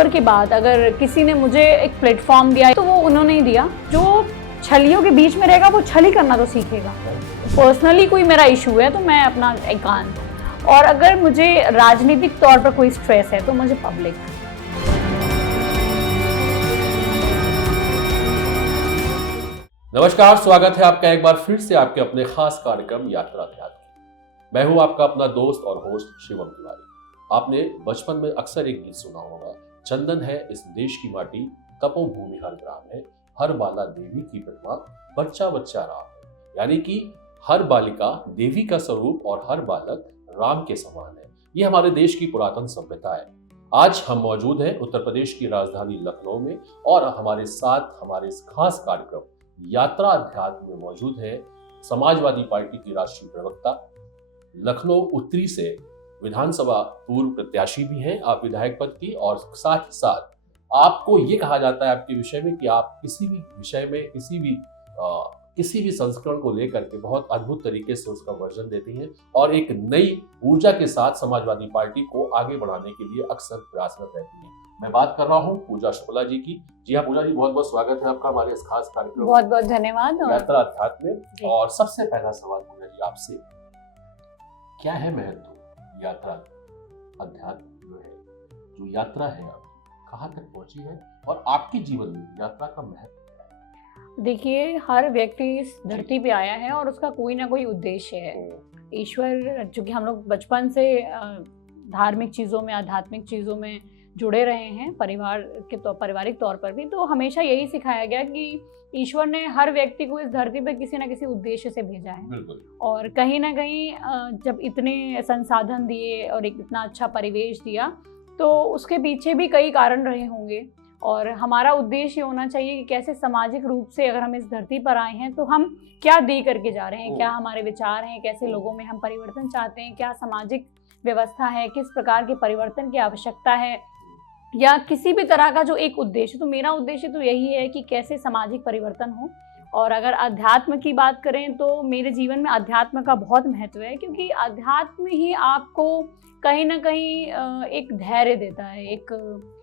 ईश्वर की बात, अगर किसी ने मुझे एक प्लेटफॉर्म दिया तो वो उन्होंने ही दिया। जो छलियों के बीच में रहेगा वो छली करना तो सीखेगा। पर्सनली कोई मेरा इशू है तो मैं अपना एकांत, और अगर मुझे राजनीतिक तौर पर कोई स्ट्रेस है तो मुझे पब्लिक। नमस्कार, स्वागत है आपका एक बार फिर से आपके अपने खास कार्यक्रम यात्रा अध्यात्म। मैं हूं आपका अपना दोस्त और होस्ट शिवम तिवारी। आपने बचपन में अक्सर एक गीत सुना होगा, चंदन है इस देश की माटी, तपो भूमि हर ग्राम है, हर बाला देवी की प्रतिमा, बच्चा बच्चा राम है। यानी कि हर बालिका देवी का स्वरूप और हर बालक राम के समान है। ये हमारे देश की पुरातन सभ्यता है। आज हम मौजूद हैं उत्तर प्रदेश की राजधानी लखनऊ में, और हमारे साथ हमारे इस खास कार्यक्रम यात्रा अध्यात्म में मौजूद है समाजवादी पार्टी की राष्ट्रीय प्रवक्ता, लखनऊ उत्तरी से विधानसभा पूर्व प्रत्याशी भी हैं आप विधायक पद की, और साथ ही साथ आपको ये कहा जाता है आपके विषय में कि आप किसी भी विषय में किसी भी संस्करण को लेकर के बहुत अद्भुत तरीके से उसका वर्जन देती हैं और एक नई ऊर्जा के साथ समाजवादी पार्टी को आगे बढ़ाने के लिए अक्सर प्रयासरत रहती हैं। मैं बात कर रहा हूं पूजा शुक्ला जी की। जी हाँ पूजा जी, बहुत बहुत स्वागत है आपका हमारे इस खास कार्यक्रम। बहुत बहुत धन्यवाद। यात्रा अध्यात्म में। और सबसे पहला सवाल पूजा जी आपसे, क्या है महत्व यात्रा अध्यात्म जो यात्रा है आपकी कहाँ तक पहुंची है, और आपके जीवन में यात्रा का महत्व? देखिए, हर व्यक्ति इस धरती पे आया है और उसका कोई ना कोई उद्देश्य है। ईश्वर, चूंकि हम लोग बचपन से धार्मिक चीज़ों में, आध्यात्मिक चीज़ों में जुड़े रहे हैं, पारिवारिक तौर पर भी, तो हमेशा यही सिखाया गया कि ईश्वर ने हर व्यक्ति को इस धरती पर किसी न किसी उद्देश्य से भेजा है। और कहीं ना कहीं जब इतने संसाधन दिए और एक इतना अच्छा परिवेश दिया, तो उसके पीछे भी कई कारण रहे होंगे। और हमारा उद्देश्य होना चाहिए कि कैसे सामाजिक रूप से अगर हम इस धरती पर आए हैं तो हम क्या दे करके जा रहे हैं, क्या हमारे विचार हैं, कैसे लोगों में हम परिवर्तन चाहते हैं, क्या सामाजिक व्यवस्था है, किस प्रकार के परिवर्तन की आवश्यकता है, या किसी भी तरह का जो एक उद्देश्य। तो मेरा उद्देश्य तो यही है कि कैसे सामाजिक परिवर्तन हो। और अगर अध्यात्म की बात करें तो मेरे जीवन में अध्यात्म का बहुत महत्व है, क्योंकि अध्यात्म ही आपको कहीं ना कहीं एक धैर्य देता है,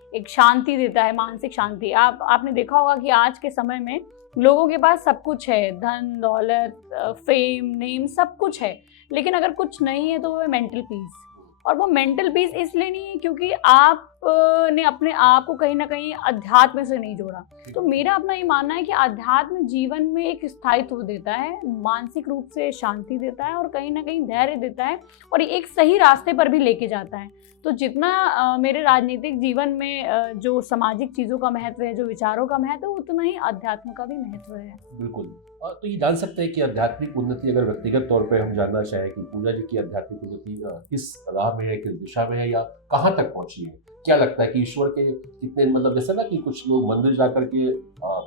एक शांति देता है, मानसिक शांति। आपने देखा होगा कि आज के समय में लोगों के पास सब कुछ है, धन दौलत, फेम, नेम, सब कुछ है, लेकिन अगर कुछ नहीं है तो वो है मेंटल पीस। और वो मेंटल पीस इसलिए नहीं है क्योंकि आपने अपने आप को कहीं ना कहीं अध्यात्म से नहीं जोड़ा। तो मेरा अपना ये मानना है कि अध्यात्म जीवन में एक स्थायित्व देता है, मानसिक रूप से शांति देता है, और कहीं ना कहीं धैर्य देता है, और एक सही रास्ते पर भी लेके जाता है। तो जितना मेरे राजनीतिक जीवन में जो सामाजिक चीज़ों का महत्व है, जो विचारों का महत्व है, उतना ही अध्यात्म का भी महत्व है। बिल्कुल। तो ये जान सकते हैं कि आध्यात्मिक उन्नति, अगर व्यक्तिगत तौर पे हम जानना चाहें कि पूजा जी की आध्यात्मिक उन्नति किस राह में है, किस दिशा में है, या कहाँ तक पहुंची है? क्या लगता है कि ईश्वर के कितने, मतलब जैसे ना कि कुछ लोग मंदिर जाकर के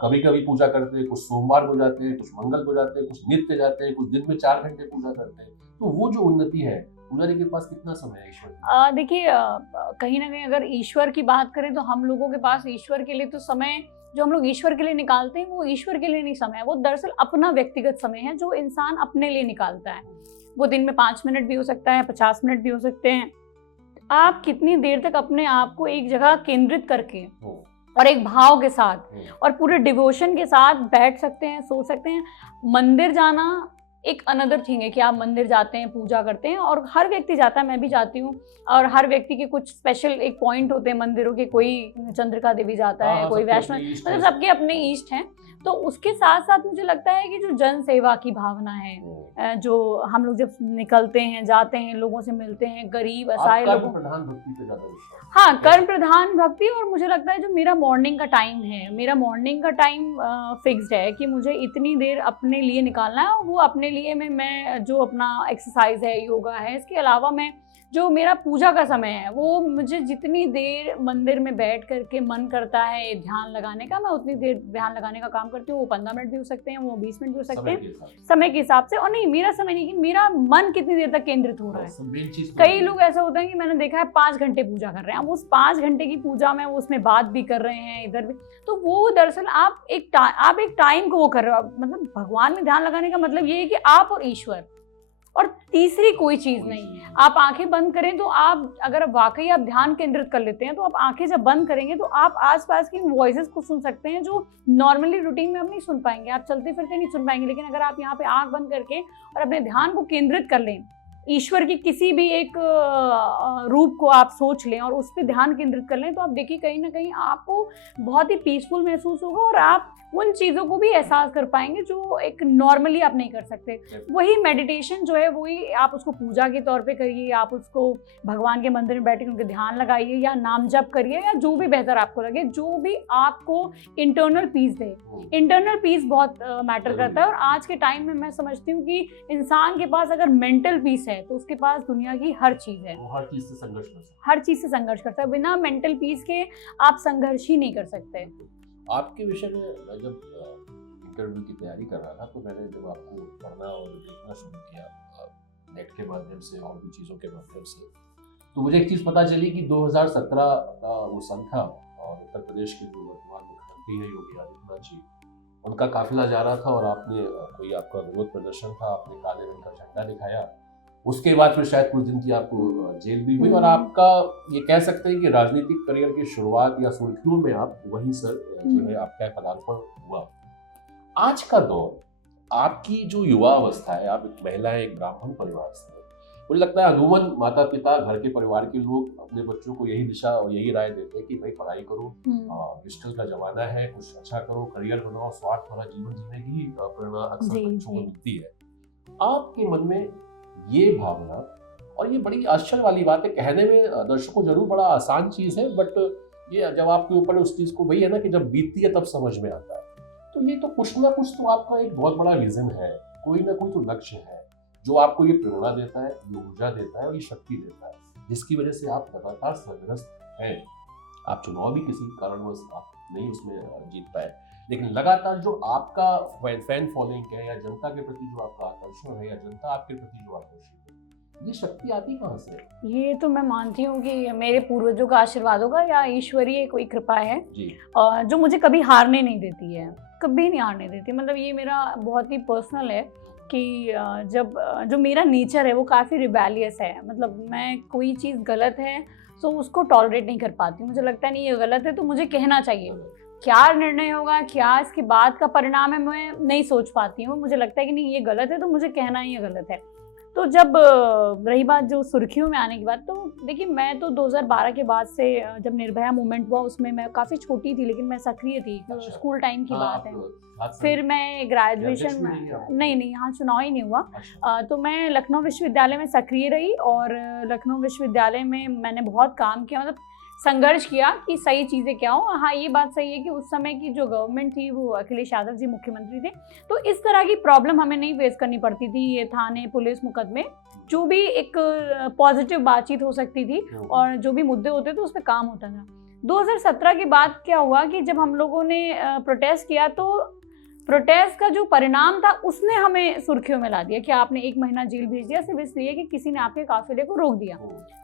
कभी कभी पूजा करते हैं, कुछ सोमवार को जाते हैं, कुछ मंगल को जाते हैं, कुछ नित्य जाते हैं, कुछ दिन में 4 घंटे पूजा करते हैं, तो वो जो उन्नति है, पूजा जी के पास कितना समय है ईश्वर? देखिए, कहीं ना कहीं अगर ईश्वर की बात करें तो हम लोगों के पास ईश्वर के लिए तो समय, जो हम लोग ईश्वर के लिए निकालते हैं, वो ईश्वर के लिए नहीं समय है, वो दरअसल अपना व्यक्तिगत समय है जो इंसान अपने लिए निकालता है। वो दिन में 5 मिनट भी हो सकता है, 50 मिनट भी हो सकते हैं। आप कितनी देर तक अपने आप को एक जगह केंद्रित करके और एक भाव के साथ और पूरे डिवोशन के साथ बैठ सकते हैं, सो सकते हैं। मंदिर जाना एक अनदर थिंग है कि आप मंदिर जाते हैं, पूजा करते हैं, और हर व्यक्ति जाता है, मैं भी जाती हूँ, और हर व्यक्ति के कुछ स्पेशल एक पॉइंट होते हैं मंदिरों के। कोई चंद्रिका देवी जाता है, कोई वैष्णो, मतलब सबके अपने ईष्ट हैं। तो उसके साथ साथ मुझे लगता है कि जो जन सेवा की भावना है, जो हम लोग जब निकलते हैं, जाते हैं, लोगों से मिलते हैं, गरीब असहाय लोगों, प्रधान भक्ति पे ज्यादा विश्वास? हाँ, कर्म प्रधान भक्ति। और मुझे लगता है जो मेरा मॉर्निंग का टाइम है, मेरा मॉर्निंग का टाइम फिक्स्ड है कि मुझे इतनी देर अपने लिए निकालना है। वो अपने लिए मैं जो अपना एक्सरसाइज है, योगा है, इसके अलावा मैं जो मेरा पूजा का समय है, वो मुझे जितनी देर मंदिर में बैठ करके मन करता है ध्यान लगाने का, मैं उतनी देर ध्यान लगाने का काम करती हूँ। वो 15 मिनट भी हो सकते हैं, वो 20 मिनट भी हो सकते हैं, समय के हिसाब से। और नहीं, मेरा समय नहीं कि मेरा मन कितनी देर तक केंद्रित हो रहा है। कई लोग ऐसा होता है कि मैंने देखा है 5 घंटे पूजा कर रहे हैं, अब उस 5 घंटे की पूजा में वो उसमें बात भी कर रहे हैं, इधर भी। तो वो दरअसल आप एक टाइम को वो कर रहे हो। मतलब भगवान में ध्यान लगाने का मतलब ये है कि आप और ईश्वर, और तीसरी कोई चीज नहीं। आप आंखें बंद करें तो आप, अगर वाकई आप ध्यान केंद्रित कर लेते हैं, तो आप आंखें जब बंद करेंगे तो आप आसपास की वॉइसेस को सुन सकते हैं जो नॉर्मली रूटीन में आप नहीं सुन पाएंगे, आप चलते फिरते नहीं सुन पाएंगे। लेकिन अगर आप यहाँ पे आंख बंद करके और अपने ध्यान को केंद्रित कर लें, ईश्वर की किसी भी एक रूप को आप सोच लें और उस पर ध्यान केंद्रित कर लें, तो आप देखिए कहीं ना कहीं आपको बहुत ही पीसफुल महसूस होगा और आप उन चीज़ों को भी एहसास कर पाएंगे जो एक नॉर्मली आप नहीं कर सकते। वही मेडिटेशन जो है, वही आप उसको पूजा के तौर पे करिए, आप उसको भगवान के मंदिर में बैठ के उनके ध्यान लगाइए या नाम जप करिए या जो भी बेहतर आपको लगे, जो भी आपको इंटरनल पीस दे। इंटरनल पीस बहुत मैटर करता है और आज के टाइम में मैं समझती हूँ कि इंसान के पास अगर मेंटल पीस है तो उसके पास दुनिया की हर चीज़ है। हर चीज़ से संघर्ष कर सकता है, हर चीज़ से संघर्ष करता है। बिना मेंटल पीस के आप संघर्ष ही नहीं कर सकते। आपके विषय में मैं जब इंटरव्यू की तैयारी कर रहा था तो मैंने जब आपको पढ़ना और देखना शुरू किया नेट के माध्यम से और भी चीज़ों के माध्यम से, तो मुझे एक चीज़ पता चली कि 2017 का वो सन था और उत्तर प्रदेश के जो वर्तमान मुख्यमंत्री हैं योगी आदित्यनाथ जी, उनका काफिला जा रहा था और आपने कोई आपका विरोध प्रदर्शन था, आपने काले रंग का झंडा दिखाया। उसके बाद फिर शायद कुछ दिन की आपको जेल भी हुई और आपका ये कह सकते हैं कि राजनीतिक करियर की शुरुआत या सुर्खियों में आप वहीं सर जो है आपका पदार्पण हुआ। आज का दौर, आपकी जो युवा अवस्था है, आप एक महिला है, एक ब्राह्मण परिवार से, मुझे लगता है अमूमन माता पिता, घर के परिवार के लोग अपने बच्चों को यही दिशा और यही राय देते हैं कि भाई पढ़ाई करो, डिजिटल का जमाना है, कुछ अच्छा करो, करियर बनाओ, स्वार्थ भरा जीवन जीने की प्रेरणा अक्सर बच्चों को मिलती है। आपके मन में ये भावना, और ये बड़ी आश्चर्य वाली बात है, कहने में दर्शकों जरूर बड़ा आसान चीज है, बट ये जब आपके ऊपर उस चीज को, वही है ना कि जब बीतती है तब समझ में आता है। तो ये तो कुछ ना कुछ तो आपका एक बहुत बड़ा विजन है, कोई ना कोई तो लक्ष्य है जो आपको ये प्रेरणा देता है, ये ऊर्जा देता है और ये शक्ति देता है, जिसकी वजह से आप लगातार संघर्षरत हैं। आप चुनाव भी किसी कारणवश आप नहीं उसमें जीत पाए, लेकिन लगातार जो आपका फैन फॉलोइंग है या जनता के प्रति जो आपका आकर्षण है या जनता आपके प्रति जो आकर्षित है, ये शक्ति आती कहाँ से? ये तो मैं मानती हूँ कि मेरे पूर्वजों का आशीर्वाद होगा या ईश्वरीय कोई कृपा है जी। जो मुझे कभी हारने नहीं देती है, कभी नहीं हारने देती। मतलब ये मेरा बहुत ही पर्सनल है कि जब जो मेरा नेचर है वो काफ़ी रिबेलियस है। मतलब मैं कोई चीज़ गलत है तो उसको टॉलरेट नहीं कर पाती। मुझे लगता है नहीं ये गलत है तो मुझे कहना चाहिए। क्या निर्णय होगा, क्या इसके बाद का परिणाम है, मैं नहीं सोच पाती हूँ। मुझे लगता है कि नहीं ये गलत है तो मुझे कहना ही ये गलत है। तो जब रही बात जो सुर्खियों में आने की बात, तो देखिए मैं तो 2012 के बाद से जब निर्भया मूवमेंट हुआ उसमें मैं काफ़ी छोटी थी लेकिन मैं सक्रिय थी। अच्छा। स्कूल टाइम की बात है। फिर मैं ग्रेजुएशन में नहीं यहाँ चुनाव ही नहीं हुआ। अच्छा। तो मैं लखनऊ विश्वविद्यालय में सक्रिय रही और लखनऊ विश्वविद्यालय में मैंने बहुत काम किया, मतलब संघर्ष किया कि सही चीज़ें क्या हो। हाँ ये बात सही है कि उस समय की जो गवर्नमेंट थी वो अखिलेश यादव जी मुख्यमंत्री थे, तो इस तरह की प्रॉब्लम हमें नहीं फेस करनी पड़ती थी। ये थाने पुलिस मुकदमे जो भी एक पॉजिटिव बातचीत हो सकती थी और जो भी मुद्दे होते थे उस पर काम होता था। 2017 के बाद क्या हुआ कि जब हम लोगों ने प्रोटेस्ट किया तो प्रोटेस्ट का जो परिणाम था उसने हमें सुर्खियों में ला दिया कि आपने 1 महीना जेल भेज दिया सिर्फ इसलिए कि किसी ने आपके काफिले को रोक दिया।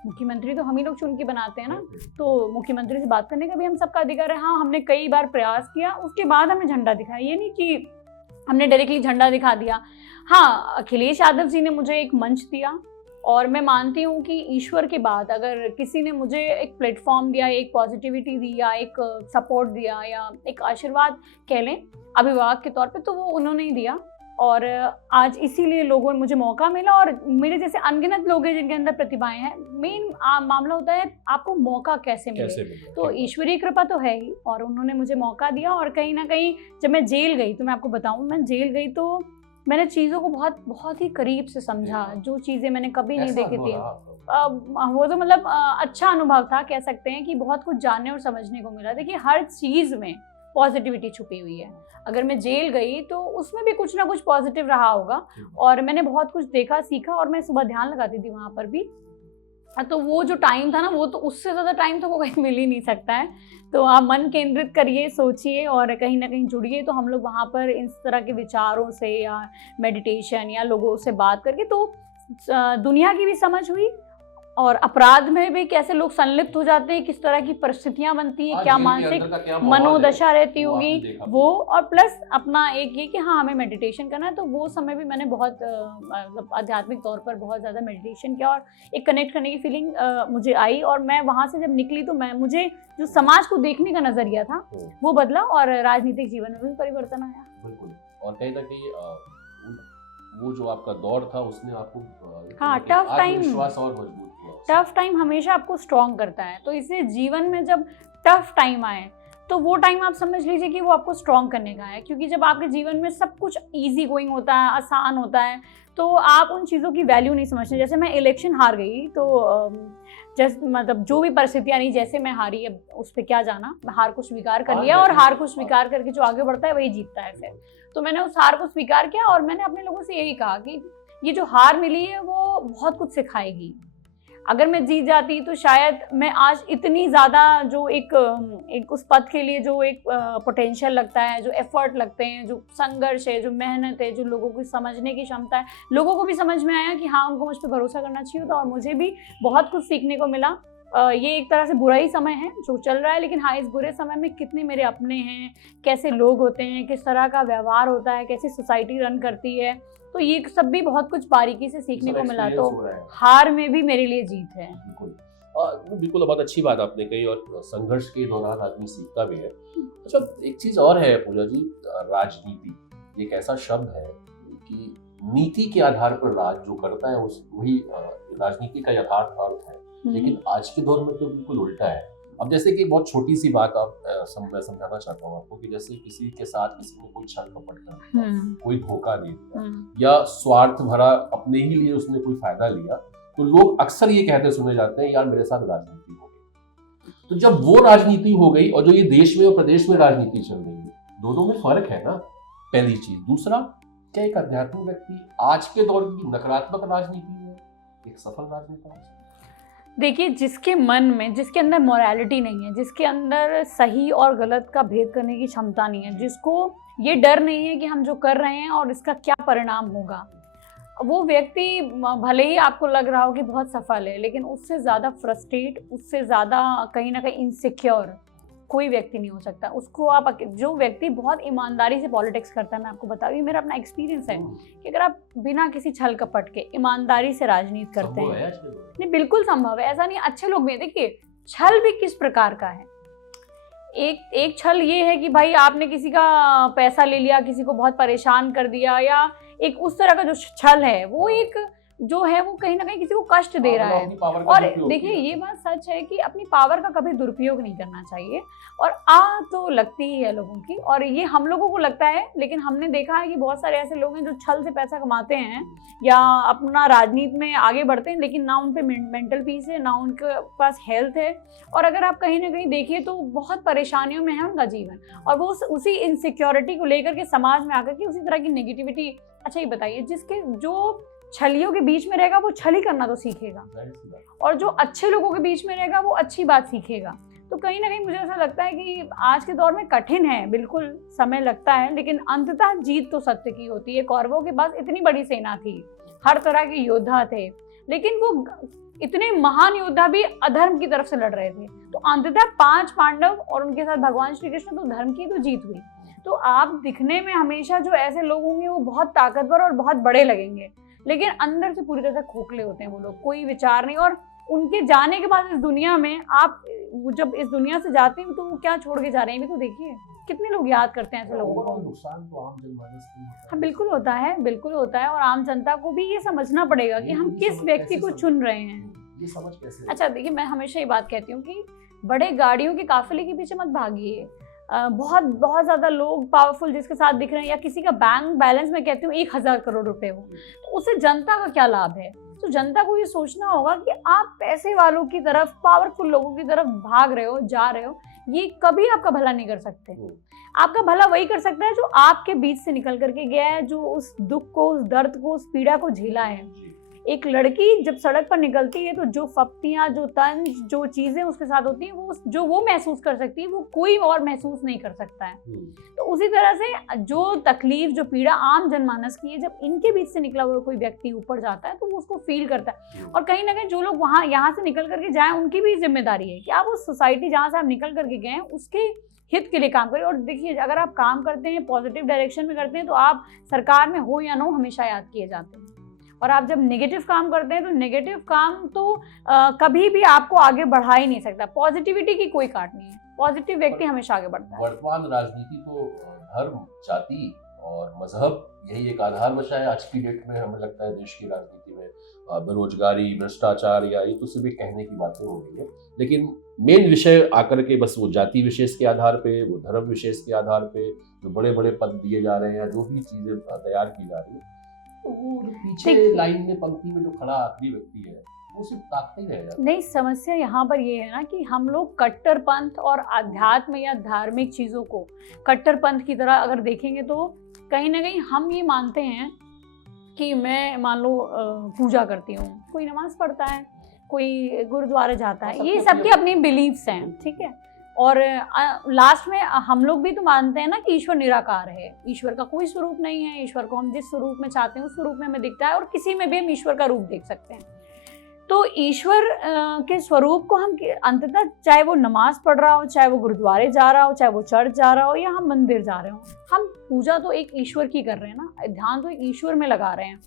मुख्यमंत्री तो हम ही लोग चुन के बनाते हैं ना, तो मुख्यमंत्री से बात करने का भी हम सबका अधिकार है। हाँ हमने कई बार प्रयास किया, उसके बाद हमें झंडा दिखाया, ये नहीं कि हमने डायरेक्टली झंडा दिखा दिया। हाँ अखिलेश यादव जी ने मुझे एक मंच दिया और मैं मानती हूँ कि ईश्वर के बाद अगर किसी ने मुझे एक प्लेटफॉर्म दिया, एक पॉजिटिविटी दी या एक सपोर्ट दिया या एक आशीर्वाद कह लें अभिभावक के तौर पे, तो वो उन्होंने ही दिया। और आज इसीलिए लोगों ने मुझे मौका मिला और मेरे जैसे अनगिनत लोग हैं जिनके अंदर प्रतिभाएं हैं। मेन मामला होता है आपको मौका कैसे मिले, तो ईश्वरीय कृपा तो है ही और उन्होंने मुझे मौका दिया। और कहीं ना कहीं जब मैं जेल गई, तो मैं आपको बताऊँ, मैं जेल गई तो मैंने चीज़ों को बहुत बहुत ही करीब से समझा, जो चीज़ें मैंने कभी नहीं देखी थी। वो तो मतलब अच्छा अनुभव था, कह सकते हैं कि बहुत कुछ जानने और समझने को मिला। देखिए हर चीज़ में पॉजिटिविटी छुपी हुई है। अगर मैं जेल गई तो उसमें भी कुछ ना कुछ पॉजिटिव रहा होगा और मैंने बहुत कुछ देखा सीखा और मैं सुबह ध्यान लगाती थी वहाँ पर भी। तो वो जो टाइम था ना, वो तो उससे ज़्यादा टाइम तो वो कहीं मिल ही नहीं सकता है। तो आप मन केंद्रित करिए, सोचिए और कहीं ना कहीं जुड़िए। तो हम लोग वहाँ पर इस तरह के विचारों से या मेडिटेशन या लोगों से बात करके तो दुनिया की भी समझ हुई और अपराध में भी कैसे लोग संलिप्त हो जाते हैं, किस तरह की परिस्थितियां बनती हैं, क्या मानसिक मनोदशा रहती होगी वो। और प्लस अपना एक ये कि हाँ हमें मेडिटेशन करना है, तो वो समय भी मैंने बहुत मतलब आध्यात्मिक तौर पर बहुत ज़्यादा मेडिटेशन किया और एक कनेक्ट करने की फीलिंग मुझे आई। और मैं वहाँ से जब निकली तो मुझे जो समाज को देखने का नजरिया था वो बदला और राजनीतिक जीवन में भी परिवर्तन आया। बिल्कुल। और कहीं ना कहीं वो जो आपका दौर था उसने आपको हाँ टफ टाइम, विश्वास और मजबूत किया। टफ टाइम हमेशा आपको स्ट्रॉन्ग करता है, तो इसलिए जीवन में जब टफ टाइम आए तो वो टाइम आप समझ लीजिए कि वो आपको स्ट्रॉन्ग करने का है। क्योंकि जब आपके जीवन में सब कुछ इजी गोइंग होता है, आसान होता है, तो आप उन चीज़ों की वैल्यू नहीं समझते। जैसे मैं इलेक्शन हार गई तो जैसे मतलब जो भी परिस्थितियाँ नहीं, जैसे मैं हारी, अब उस पर क्या जाना, मैं हार को स्वीकार कर लिया और हार को स्वीकार करके जो आगे बढ़ता है वही जीतता है फिर। तो मैंने उस हार को स्वीकार किया और मैंने अपने लोगों से यही कहा कि ये जो हार मिली है वो बहुत कुछ सिखाएगी। अगर मैं जीत जाती तो शायद मैं आज इतनी ज़्यादा जो एक उस पद के लिए जो एक पोटेंशियल लगता है, जो एफर्ट लगते हैं, जो संघर्ष है, जो मेहनत है, जो लोगों को समझने की क्षमता है, लोगों को भी समझ में आया कि हाँ उनको मुझ पर भरोसा करना चाहिए था। और मुझे भी बहुत कुछ सीखने को मिला। ये एक तरह से बुरा ही समय है जो चल रहा है, लेकिन हाँ इस बुरे समय में कितने मेरे अपने हैं, कैसे लोग होते हैं, किस तरह का व्यवहार होता है, कैसे सोसाइटी रन करती है, तो ये सब भी बहुत कुछ बारीकी से सीखने को मिला। तो हार में भी मेरे लिए जीत है। बिल्कुल बहुत अच्छी बात आपने कही। और संघर्ष के दौरान आदमी सीखता भी है। अच्छा एक चीज और है पूजा जी, राजनीति एक ऐसा शब्द है कि नीति के आधार पर राज जो करता है वही राजनीति का यथार्थ अर्थ है। लेकिन आज के दौर में तो बिल्कुल उल्टा है। अब जैसे कि बहुत छोटी सी बात मैं समझाना चाहता हूँ आपको कि जैसे किसी के साथ किसी ने कोई छल कपट कर दिया, कोई धोखा दे दिया या स्वार्थ भरा अपने ही लिए उसने कोई फायदा लिया, तो लोग अक्सर ये कहते सुने जाते हैं यार मेरे साथ राजनीति हो गई। तो जब वो राजनीति हो गई और जो ये देश में और प्रदेश में राजनीति चल रही है, दोनों में फर्क है ना, पहली चीज। दूसरा, क्या एक आध्यात्मिक व्यक्ति आज के दौर की नकारात्मक राजनीति में एक सफल राजनेता? देखिए, जिसके मन में, जिसके अंदर मोरालिटी नहीं है, जिसके अंदर सही और गलत का भेद करने की क्षमता नहीं है, जिसको ये डर नहीं है कि हम जो कर रहे हैं और इसका क्या परिणाम होगा, वो व्यक्ति भले ही आपको लग रहा हो कि बहुत सफल है, लेकिन उससे ज़्यादा फ्रस्ट्रेट, उससे ज़्यादा कहीं ना कहीं इनसिक्योर कोई व्यक्ति नहीं हो सकता। उसको आप, जो व्यक्ति बहुत ईमानदारी से पॉलिटिक्स करता है, मैं आपको बता रही हूँ, मेरा अपना एक्सपीरियंस है कि अगर आप बिना किसी छल कपट के ईमानदारी से राजनीति करते हैं, नहीं बिल्कुल संभव है, ऐसा नहीं, अच्छे लोग भी। देखिए छल भी किस प्रकार का है, एक छल ये है कि भाई आपने किसी का पैसा ले लिया, किसी को बहुत परेशान कर दिया, या एक उस तरह का जो छल है वो एक जो है वो कहीं ना कहीं किसी को कष्ट दे रहा है। और देखिए ये बात सच है कि अपनी पावर का कभी दुरुपयोग नहीं करना चाहिए। और तो लगती ही है लोगों की, और ये हम लोगों को लगता है, लेकिन हमने देखा है कि बहुत सारे ऐसे लोग हैं जो छल से पैसा कमाते हैं या अपना राजनीति में आगे बढ़ते हैं, लेकिन ना उन पे मेंटल पीस है, ना उनके पास हेल्थ है, और अगर आप कहीं ना कहीं देखिए तो बहुत परेशानियों में है उनका जीवन, और वो उसी इनसिक्योरिटी को लेकर के समाज में आकर के उसी तरह की नेगेटिविटी। अच्छा ये बताइए, जिसके जो छलियों के बीच में रहेगा वो छल ही करना तो सीखेगा, और जो अच्छे लोगों के बीच में रहेगा वो अच्छी बात सीखेगा। तो कहीं ना कहीं मुझे ऐसा लगता है कि आज के दौर में कठिन है, बिल्कुल समय लगता है, लेकिन अंततः जीत तो सत्य की होती है। कौरवों के पास इतनी बड़ी सेना थी, हर तरह के योद्धा थे, लेकिन वो इतने महान योद्धा भी अधर्म की तरफ से लड़ रहे थे। तो अंततः 5 पांडव और उनके साथ भगवान श्री कृष्ण, तो धर्म की तो जीत हुई। तो आप दिखने में हमेशा जो ऐसे लोग होंगे वो बहुत ताकतवर और बहुत बड़े लगेंगे, लेकिन अंदर से पूरी तरह से खोखले होते हैं वो लोग, कोई विचार नहीं। और उनके जाने के बाद इस दुनिया में, आप जब इस दुनिया से जाते हैं तो वो क्या छोड़ के जा रहे हैं, भी तो देखिए कितने लोग याद करते हैं ऐसे लोगों को। नुकसान तो आम जनमानस को हाँ बिल्कुल होता है, बिल्कुल होता है, और आम जनता को भी ये समझना पड़ेगा कि हम किस व्यक्ति को चुन रहे हैं। ये समझ कैसे? अच्छा देखिए, मैं हमेशा ये बात कहती हूँ कि बड़े गाड़ियों के काफिले के पीछे मत भागिए। बहुत ज़्यादा लोग पावरफुल जिसके साथ दिख रहे हैं, या किसी का बैंक बैलेंस में कहती हूँ 1000 करोड़ रुपए हो, तो उससे जनता का क्या लाभ है? तो जनता को ये सोचना होगा कि आप पैसे वालों की तरफ, पावरफुल लोगों की तरफ भाग रहे हो, जा रहे हो, ये कभी आपका भला नहीं कर सकते। आपका भला वही कर सकता है जो आपके बीच से निकल करके गया है, जो उस दुख को, उस दर्द को, उस पीड़ा को झेला है। एक लड़की जब सड़क पर निकलती है तो जो फप्तियाँ, जो तंज, जो चीजें उसके साथ होती हैं, वो महसूस कर सकती है, वो कोई और महसूस नहीं कर सकता है। तो उसी तरह से जो तकलीफ, जो पीड़ा आम जनमानस की है, जब इनके बीच से निकला हुआ कोई व्यक्ति ऊपर जाता है तो वो उसको फील करता है। और कहीं ना कहीं जो लोग यहाँ से निकल करके जाएं, उनकी भी जिम्मेदारी है कि आप उस सोसाइटी जहाँ से आप निकल करके गए उसके हित के लिए काम करें। और देखिए, अगर आप काम करते हैं, पॉजिटिव डायरेक्शन में करते हैं, तो आप सरकार में हो या ना हो हमेशा याद किए जाते हैं। और आप जब नेगेटिव काम करते हैं तो नेगेटिव काम तो कभी भी आपको आगे बढ़ा ही नहीं सकता। पॉजिटिविटी की कोई काट नहीं है, पॉजिटिव व्यक्ति हमेशा आगे बढ़ता है। वर्तमान राजनीति तो धर्म, जाति और मजहब यही एक आधार बचा है आज की डेट में। हमें लगता है देश की राजनीति में बेरोजगारी, भ्रष्टाचार या ये तो सिर्फ कहने की बातें हो रही है, लेकिन मेन विषय आकर के बस वो जाति विशेष के आधार पे, वो धर्म विशेष के आधार पे जो बड़े बड़े पद दिए जा रहे हैं या जो भी चीजें तैयार की जा रही है, तो वो पीछे लाइन में, पंक्ति में जो खड़ा आखिरी व्यक्ति है वो सिर्फ ताकते ही रहेगा। नहीं, समस्या यहाँ पर ये है ना कि हम लोग कट्टरपंथ और आध्यात्म या धार्मिक चीजों को कट्टरपंथ की तरह अगर देखेंगे तो कहीं ना कहीं हम ये मानते हैं कि मैं मान लो पूजा करती हूँ, कोई नमाज पढ़ता है, कोई गुरुद्वारे जाता है, ये सबके अपने बिलीव्स हैं, ठीक है। और लास्ट में हम लोग भी तो मानते हैं ना कि ईश्वर निराकार है, ईश्वर का कोई स्वरूप नहीं है, ईश्वर को हम जिस स्वरूप में चाहते हैं उस स्वरूप में हमें दिखता है, और किसी में भी हम ईश्वर का रूप देख सकते हैं। तो ईश्वर के स्वरूप को हम अंततः, चाहे वो नमाज पढ़ रहा हो, चाहे वो गुरुद्वारे जा रहा हो, चाहे वो चर्च जा रहा हो या हम मंदिर जा रहे हो, हम पूजा तो एक ईश्वर की कर रहे हैं ना, ध्यान तो एक ईश्वर में लगा रहे हैं।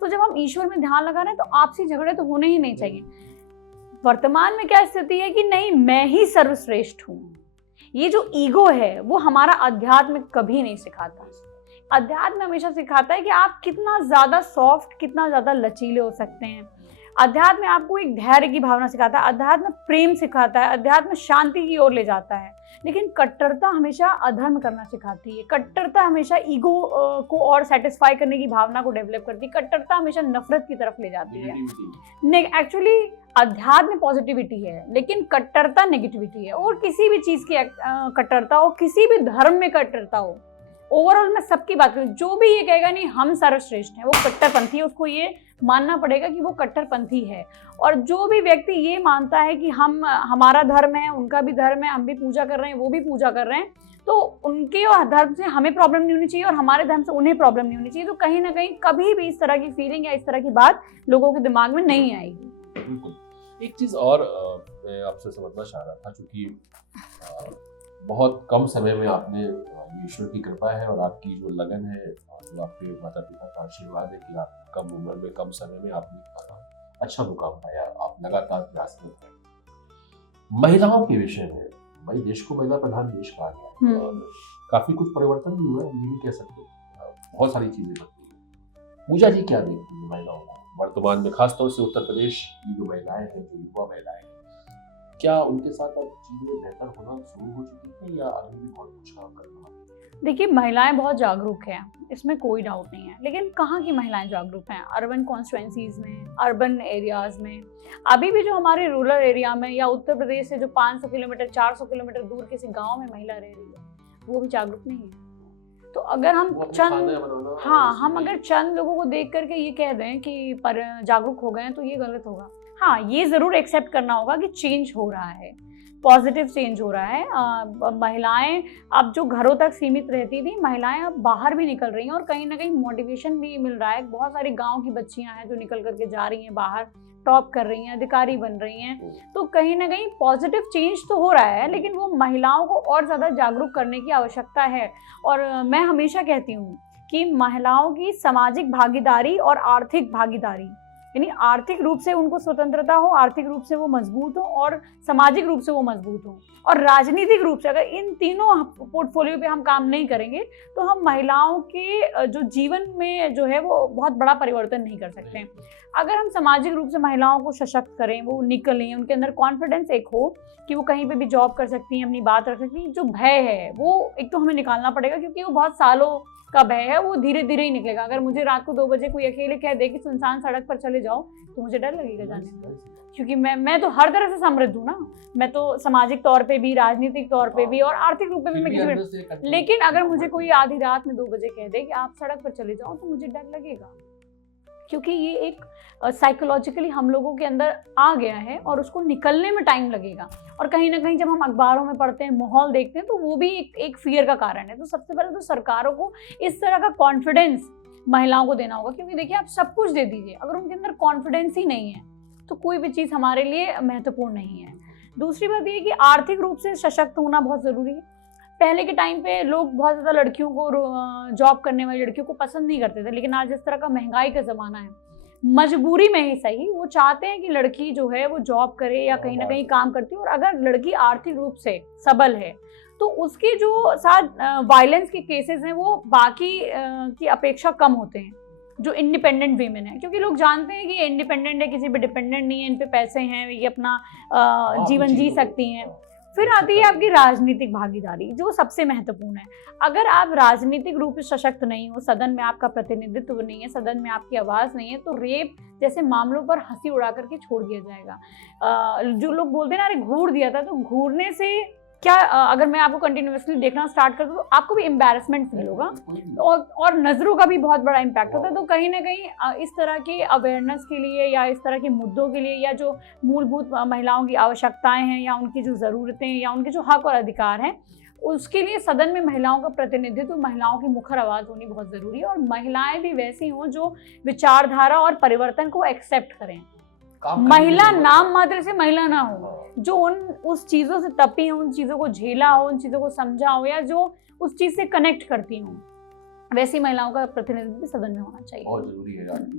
तो जब हम ईश्वर में ध्यान लगा रहे हैं तो आपसी झगड़े तो होने ही नहीं चाहिए। वर्तमान में क्या स्थिति है कि नहीं, मैं ही सर्वश्रेष्ठ हूँ, ये जो ईगो है वो हमारा अध्यात्म कभी नहीं सिखाता। अध्यात्म हमेशा सिखाता है कि आप कितना ज्यादा सॉफ्ट, कितना ज्यादा लचीले हो सकते हैं। अध्यात्म आपको एक धैर्य की भावना सिखाता है, अध्यात्म प्रेम सिखाता है, अध्यात्म शांति की ओर ले जाता है। लेकिन कट्टरता हमेशा अधर्म करना सिखाती है, कट्टरता हमेशा ईगो को और सेटिस्फाई करने की भावना को डेवलप करती है, कट्टरता हमेशा नफरत की तरफ ले जाती है। एक्चुअली अध्यात्म पॉजिटिविटी है लेकिन कट्टरता नेगेटिविटी है। और किसी भी चीज की कट्टरता हो, किसी भी धर्म में कट्टरता हो, ओवरऑल मैं सबकी बात करूँ, जो भी ये कहेगा नहीं हम सर्वश्रेष्ठ हैं, वो कट्टरपंथी है, उसको ये मानना पड़ेगा कि वो कट्टरपंथी है। और जो भी व्यक्ति ये मानता है कि हमारा धर्म है, उनका भी धर्म है, हम भी पूजा कर रहे हैं, वो भी पूजा कर रहे हैं, तो उनके धर्म से हमें प्रॉब्लम नहीं होनी चाहिए और हमारे धर्म से उन्हें प्रॉब्लम नहीं होनी चाहिए। तो कहीं ना कहीं कभी भी इस तरह की फीलिंग या इस तरह की बात लोगों के दिमाग में नहीं आएगी। बिल्कुल। एक चीज और मैं आपसे समझना चाह रहा था, क्योंकि बहुत कम समय में आपने, ईश्वर की कृपा है और आपकी जो लगन है, जो आपके माता पिता का आशीर्वाद है कि आप कम उम्र में, कम समय में आपने अच्छा मुकाम पाया, आप लगातार प्रयासरत हैं। महिलाओं के विषय में, भाई देश को महिला प्रधान देश कहा गया है और काफी कुछ परिवर्तन भी हुआ है, ये भी कह सकते हैं, बहुत सारी चीजें बदली हैं। पूजा जी क्या देखती है महिलाओं को वर्तमान में, खासतौर से उत्तर प्रदेश की जो महिलाएं हैं, जो युवा महिलाएं हैं, क्या उनके साथ अब चीजें बेहतर होना शुरू हो चुकी है या अभी भी बहुत कुछ काम करना है? देखिए, महिलाएं बहुत जागरूक हैं, इसमें कोई डाउट नहीं है, लेकिन कहाँ की महिलाएं जागरूक हैं? अर्बन कॉन्स्टिट्यूएंसीज में, अर्बन एरियाज में। अभी भी जो हमारे रूरल एरिया में या उत्तर प्रदेश से जो 500 किलोमीटर 400 किलोमीटर दूर किसी गांव में महिला रह रही है, वो भी जागरूक नहीं है। तो अगर हम हम अगर चंद लोगों को देख करके ये कह दें कि पर जागरूक हो गए हैं तो ये गलत होगा। हाँ, ये जरूर एक्सेप्ट करना होगा कि चेंज हो रहा है, पॉजिटिव चेंज हो रहा है। महिलाएं अब जो घरों तक सीमित रहती थी, महिलाएं अब बाहर भी निकल रही हैं और कहीं ना कहीं मोटिवेशन भी मिल रहा है। बहुत सारी गांव की बच्चियां हैं जो निकल करके जा रही हैं बाहर, टॉप कर रही हैं, अधिकारी बन रही हैं। तो कहीं ना कहीं पॉजिटिव चेंज तो हो रहा है, लेकिन वो महिलाओं को और ज़्यादा जागरूक करने की आवश्यकता है। और मैं हमेशा कहती हूँ कि महिलाओं की सामाजिक भागीदारी और आर्थिक भागीदारी, यानी आर्थिक रूप से उनको स्वतंत्रता हो, आर्थिक रूप से वो मजबूत हो और सामाजिक रूप से वो मजबूत हो, और राजनीतिक रूप से, अगर इन तीनों पोर्टफोलियो पे हम काम नहीं करेंगे तो हम महिलाओं के जो जीवन में जो है वो बहुत बड़ा परिवर्तन नहीं कर सकते। अगर हम सामाजिक रूप से महिलाओं को सशक्त करें, वो निकलें, उनके अंदर कॉन्फिडेंस एक हो कि वो कहीं पे भी जॉब कर सकती हैं, अपनी बात रख सकती हैं, जो भय है वो एक तो हमें निकालना पड़ेगा, क्योंकि वो बहुत सालों का भय है, वो धीरे धीरे ही निकलेगा। अगर मुझे रात को 2 बजे कोई अकेले कह दे कि सुनसान सड़क पर चले जाओ, तो मुझे डर लगेगा जाने में, क्योंकि मैं तो हर तरह से समृद्ध हूँ ना, मैं तो सामाजिक तौर पे भी, राजनीतिक तौर पे भी और आर्थिक रूप में भी मैं किसी। लेकिन अगर मुझे कोई आधी रात में 2 बजे कह दे कि आप सड़क पर चले जाओ, तो मुझे डर लगेगा, क्योंकि ये एक साइकोलॉजिकली हम लोगों के अंदर आ गया है और उसको निकलने में टाइम लगेगा। और कहीं ना कहीं जब हम अखबारों में पढ़ते हैं, माहौल देखते हैं, तो वो भी एक फियर का कारण है। तो सबसे पहले तो सरकारों को इस तरह का कॉन्फिडेंस महिलाओं को देना होगा, क्योंकि देखिए आप सब कुछ दे दीजिए, अगर उनके अंदर कॉन्फिडेंस ही नहीं है तो कोई भी चीज़ हमारे लिए महत्वपूर्ण नहीं है। दूसरी बात ये कि आर्थिक रूप से सशक्त होना बहुत ज़रूरी है। पहले के टाइम पे लोग बहुत ज़्यादा लड़कियों को, जॉब करने वाली लड़कियों को पसंद नहीं करते थे, लेकिन आज जिस तरह का महंगाई का ज़माना है, मजबूरी में ही सही वो चाहते हैं कि लड़की जो है वो जॉब करे या कहीं ना कहीं काम करती है। और अगर लड़की आर्थिक रूप से सबल है तो उसके जो साथ वायलेंस के केसेस हैं वो बाकी की अपेक्षा कम होते हैं, जो इंडिपेंडेंट वीमेन है, क्योंकि लोग जानते हैं कि ये इंडिपेंडेंट है, किसी पे डिपेंडेंट नहीं है, इन पे पैसे हैं, ये अपना जीवन जी सकती हैं। फिर आती है आपकी राजनीतिक भागीदारी, जो सबसे महत्वपूर्ण है। अगर आप राजनीतिक रूप से सशक्त नहीं हो, सदन में आपका प्रतिनिधित्व नहीं है, सदन में आपकी आवाज़ नहीं है, तो रेप जैसे मामलों पर हंसी उड़ा करके छोड़ दिया जाएगा। जो लोग बोलते हैं ना, अरे घूर दिया था, तो घूरने से क्या, अगर मैं आपको कंटिन्यूअसली देखना स्टार्ट कर दूं तो आपको भी एम्बैरेसमेंट फील होगा और नज़रों का भी बहुत बड़ा इम्पैक्ट होता है। तो कहीं ना कहीं इस तरह की अवेयरनेस के लिए या इस तरह के मुद्दों के लिए, या जो मूलभूत महिलाओं की आवश्यकताएं हैं या उनकी जो ज़रूरतें या उनके जो हक और अधिकार हैं, उसके लिए सदन में महिलाओं का प्रतिनिधित्व, महिलाओं की मुखर आवाज़ होनी बहुत ज़रूरी है। और महिलाएं भी वैसी हों जो विचारधारा और परिवर्तन को एक्सेप्ट करें। महिला नाम मात्र से महिला ना हो, जो उस चीज़ों से तपी हो, उन चीज़ों को झेला हो, उन चीज़ों को समझा हो, या जो उस चीज़ से कनेक्ट करती हो, वैसी महिलाओं का प्रतिनिधित्व सदन में होना चाहिए। बहुत जरूरी है आज की।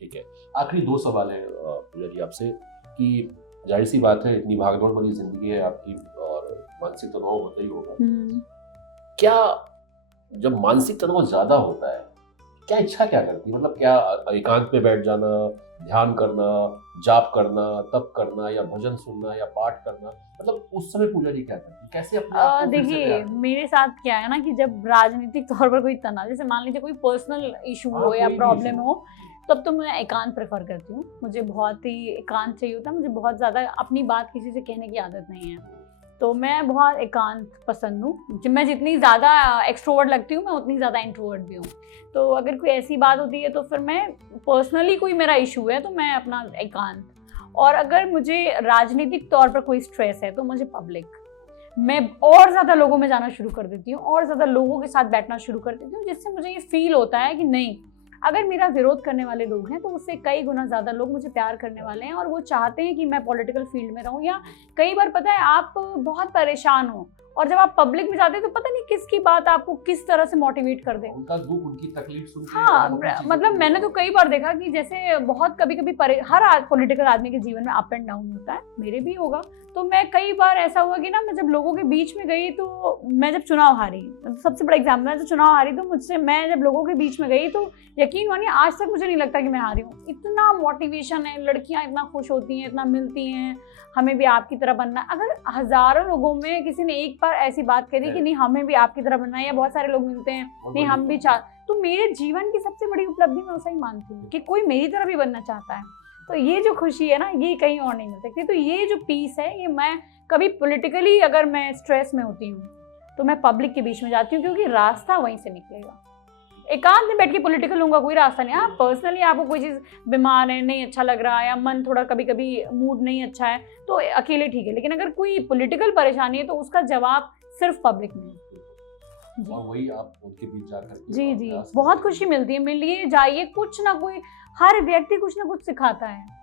ठीक है, आखिरी 2 सवाल है पूजा जी आपसे, कि जाहिर सी बात है इतनी भागदौड़ भरी जिंदगी है आपकी और मानसिक तनाव होता ही होगा। क्या जब मानसिक तनाव ज्यादा होता है, क्या इच्छा क्या करती है? मतलब क्या एकांत में बैठ जाना, ध्यान करना, जाप करना, तप करना, या भजन सुनना, या पाठ करना, मतलब उस समय पूजा जी क्या करती, कैसे अपने आप को फिर से देखिए तैयार करती? मेरे साथ क्या है ना, कि जब राजनीतिक तौर पर कोई तनाव, जैसे मान लीजिए कोई पर्सनल इशू हो या कोई भी प्रॉब्लम issue। हो, तब तो मैं एकांत प्रेफर करती हूँ। मुझे बहुत ही एकांत चाहिए होता है, मुझे बहुत ज़्यादा अपनी बात किसी से कहने की आदत नहीं है, तो मैं बहुत एकांत पसंद हूँ। मैं जितनी ज़्यादा एक्सट्रोवर्ट लगती हूँ, मैं उतनी ज़्यादा इंट्रोवर्ट भी हूँ। तो अगर कोई ऐसी बात होती है तो फिर मैं पर्सनली, कोई मेरा इशू है तो मैं अपना एकांत, और अगर मुझे राजनीतिक तौर पर कोई स्ट्रेस है तो मुझे पब्लिक, मैं और ज़्यादा लोगों में जाना शुरू कर देती हूँ और ज़्यादा लोगों के साथ बैठना शुरू कर देती हूँ, जिससे मुझे ये फील होता है कि नहीं, अगर मेरा विरोध करने वाले लोग हैं तो उससे कई गुना ज़्यादा लोग मुझे प्यार करने वाले हैं और वो चाहते हैं कि मैं पॉलिटिकल फील्ड में रहूँ। या कई बार पता है आप बहुत परेशान हो और जब आप पब्लिक में जाते हैं तो पता नहीं किसकी बात आपको किस तरह से मोटिवेट कर दे, उनका दुख, उनकी तकलीफ सुन के हाँ, आप अपनी चीज़ों मतलब को- मैंने तो कई बार देखा कि जैसे बहुत कभी कभी हर पॉलिटिकल आदमी के जीवन में अप एंड डाउन होता है, मेरे भी होगा। तो मैं कई बार ऐसा हुआ कि ना, मैं जब लोगों के बीच में गई, तो मैं जब चुनाव हारी, सबसे बड़ा एग्जाम्पल है, जब चुनाव हारी तो मुझसे, मैं जब लोगों के बीच में गई तो यकीन मानिए आज तक मुझे नहीं लगता कि मैं हारी हूँ। इतना मोटिवेशन है, लड़कियाँ इतना खुश होती हैं, इतना मिलती हैं, हमें भी आपकी तरह बनना है। अगर हजारों लोगों में किसी ने एक बार ऐसी बात करी कि नहीं हमें भी आपकी तरह बनना है, या बहुत सारे लोग मिलते हैं नहीं हम भी चाह, तो मेरे जीवन की सबसे बड़ी उपलब्धि मैं उसे ही मानती हूँ कि कोई मेरी तरह भी बनना चाहता है। तो ये जो खुशी है ना, ये कहीं और नहीं मिल सकती। तो ये जो पीस है, ये मैं कभी पॉलिटिकली अगर मैं स्ट्रेस में होती हूँ तो मैं पब्लिक के बीच में जाती हूँ, क्योंकि रास्ता वहीं से निकलेगा। एकांत में बैठ के पॉलिटिकल होगा कोई रास्ता नहीं। हाँ, पर्सनली आपको कोई चीज़, बीमार है, नहीं अच्छा लग रहा है, या मन थोड़ा कभी कभी मूड नहीं अच्छा है, तो अकेले ठीक है, लेकिन अगर कोई पॉलिटिकल परेशानी है तो उसका जवाब सिर्फ पब्लिक में है। और वही आप उनके बीच जाकर जी जी, बहुत खुशी मिलती है। मिलिए, जाइए, कुछ ना कोई, हर व्यक्ति कुछ ना कुछ सिखाता है।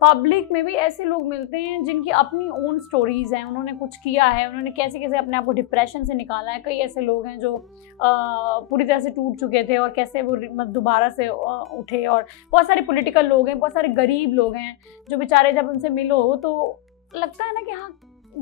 पब्लिक में भी ऐसे लोग मिलते हैं जिनकी अपनी ओन स्टोरीज हैं, उन्होंने कुछ किया है, उन्होंने कैसे कैसे अपने आप को डिप्रेशन से निकाला है। कई ऐसे लोग हैं जो पूरी तरह से टूट चुके थे और कैसे वो दोबारा से उठे। और बहुत सारे पॉलिटिकल लोग हैं, बहुत सारे गरीब लोग हैं जो बेचारे, जब उनसे मिलो तो लगता है ना कि हाँ,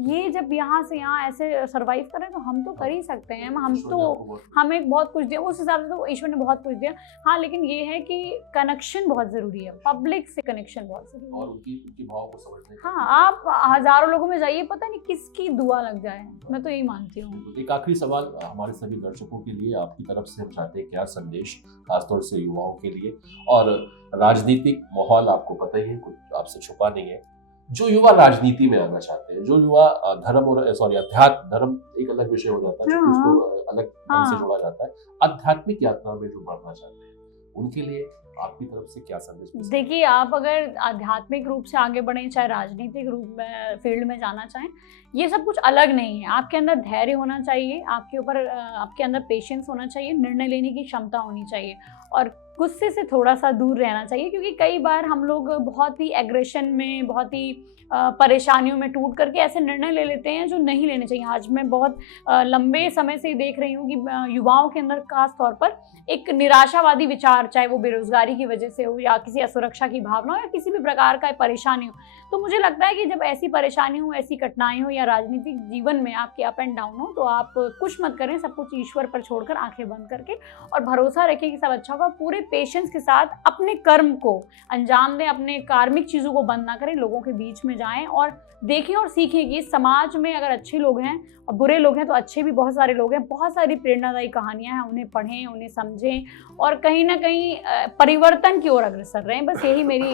ये जब यहाँ से यहाँ ऐसे सरवाइव करें तो हम तो कर ही सकते हैं, हम तो, हमें बहुत कुछ दिया, उस हिसाब से तो ईश्वर ने बहुत कुछ दिया। हाँ, लेकिन ये है कि कनेक्शन बहुत ज़रूरी है, पब्लिक से कनेक्शन बहुत ज़रूरी है, और उनकी भाव को समझने। हाँ, आप हज़ारों लोगों में जाइए, पता नहीं किसकी दुआ लग जाए, मैं तो यही मानती हूँ। एक आखिरी सवाल हमारे सभी दर्शकों के लिए आपकी तरफ से, हम चाहते हैं क्या संदेश, खासतौर से युवाओं के लिए, और राजनीतिक माहौल आपको पता ही है, कुछ आपसे छुपा नहीं है, जो युवा राजनीति में आना चाहते हैं, जो युवा धर्म और अध्यात्म, धर्म एक अलग विषय हो जाता है, क्योंकि उसको अलग ढंग से जोड़ा जाता है, आध्यात्मिक यात्रा में जो बढ़ना चाहते हैं, उनके लिए आपकी तरफ से क्या संदेश मिल सकता देखिए, आप अगर आध्यात्मिक रूप से आगे बढ़ें, चाहे राजनीतिक रूप में फील्ड में जाना चाहें, ये सब कुछ अलग नहीं है। आपके अंदर धैर्य होना चाहिए, आपके अंदर पेशेंस होना चाहिए, निर्णय लेने की क्षमता होनी चाहिए और गुस्से से थोड़ा सा दूर रहना चाहिए, क्योंकि कई बार हम लोग बहुत ही एग्रेशन में, बहुत ही परेशानियों में टूट करके ऐसे निर्णय ले लेते हैं जो नहीं लेने चाहिए। आज मैं बहुत लंबे समय से देख रही हूँ कि युवाओं के अंदर खास तौर पर एक निराशावादी विचार, चाहे वो बेरोजगारी की वजह से हो या किसी असुरक्षा की भावना हो या किसी भी प्रकार का परेशानी हो, तो मुझे लगता है कि जब ऐसी परेशानी हो, ऐसी कठिनाई हो या राजनीतिक जीवन में आपके अप एंड डाउन हो, तो आप कुछ मत करें, सब कुछ ईश्वर पर छोड़कर आंखें बंद करके और भरोसा रखें कि सब अच्छा होगा। पूरे पेशेंस के साथ अपने कर्म को अंजाम दें, अपने कार्मिक चीज़ों को बंद ना करें, लोगों के बीच में जाएं और देखें और सीखें कि इस समाज में अगर अच्छे लोग हैं और बुरे लोग हैं तो अच्छे भी बहुत सारे लोग हैं। बहुत सारी प्रेरणादायी कहानियां हैं, उन्हें पढ़ें, उन्हें समझें और कहीं ना कहीं परिवर्तन की ओर अग्रसर रहें। बस यही मेरी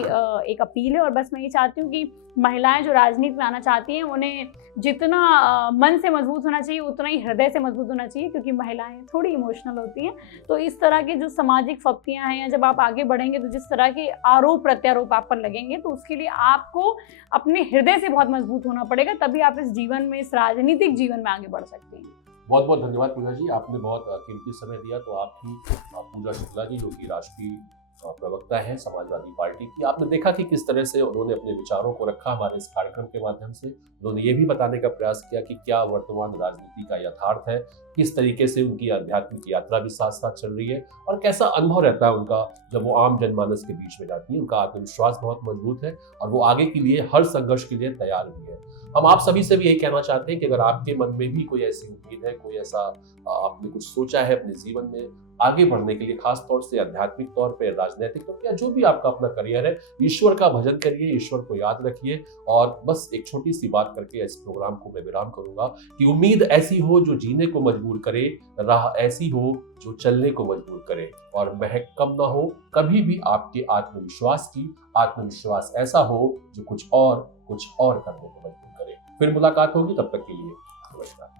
एक अपील है और बस मैं ये चाहती हूँ कि महिलाएं जो राजनीति में आना चाहती हैं उन्हें जितना मन से मजबूत होना चाहिए उतना ही हृदय से मजबूत होना चाहिए, क्योंकि महिलाएं थोड़ी इमोशनल होती हैं। तो इस तरह की जो सामाजिक फप्तियां हैं या जब आप आगे बढ़ेंगे तो जिस तरह के आरोप प्रत्यारोप आप पर लगेंगे, तो उसके लिए आपको अपने हृदय से बहुत मजबूत होना पड़ेगा, तभी आप इस जीवन में, इस राजनीतिक जीवन में आगे बढ़ सकते हैं। बहुत बहुत धन्यवाद पूजा जी, आपने बहुत कीमती समय दिया। तो आपकी पूजा शुक्ला जी, जो कि राष्ट्रीय प्रवक्ता है समाजवादी पार्टी की, आपने देखा कि किस तरह से उन्होंने अपने विचारों को रखा हमारे इस कार्यक्रम के माध्यम से। उन्होंने ये भी बताने का प्रयास किया कि क्या वर्तमान राजनीति का यथार्थ है, किस तरीके से उनकी आध्यात्मिक यात्रा भी साथ साथ चल रही है और कैसा अनुभव रहता है उनका जब वो आम जनमानस के बीच में जाती है। उनका आत्मविश्वास बहुत मजबूत है और वो आगे के लिए, हर संघर्ष के लिए तैयार भी है। हम आप सभी से भी यही कहना चाहते हैं कि अगर आपके मन में भी कोई ऐसी उम्मीद है, कोई ऐसा आपने कुछ सोचा है अपने जीवन में आगे बढ़ने के लिए, खास तौर से आध्यात्मिक तौर पे, राजनीतिक तौर पे, या जो भी आपका अपना करियर है, ईश्वर का भजन करिए, ईश्वर को याद रखिए। और बस एक छोटी सी बात करके इस प्रोग्राम को मैं विराम करूंगा कि उम्मीद ऐसी हो जो जीने को मजबूर करे, राह ऐसी हो जो चलने को मजबूर करे और महक कम ना हो कभी भी आपके आत्मविश्वास की। आत्मविश्वास ऐसा हो जो कुछ और करने को मजबूर करे। फिर मुलाकात होगी, तब तक के लिए नमस्कार।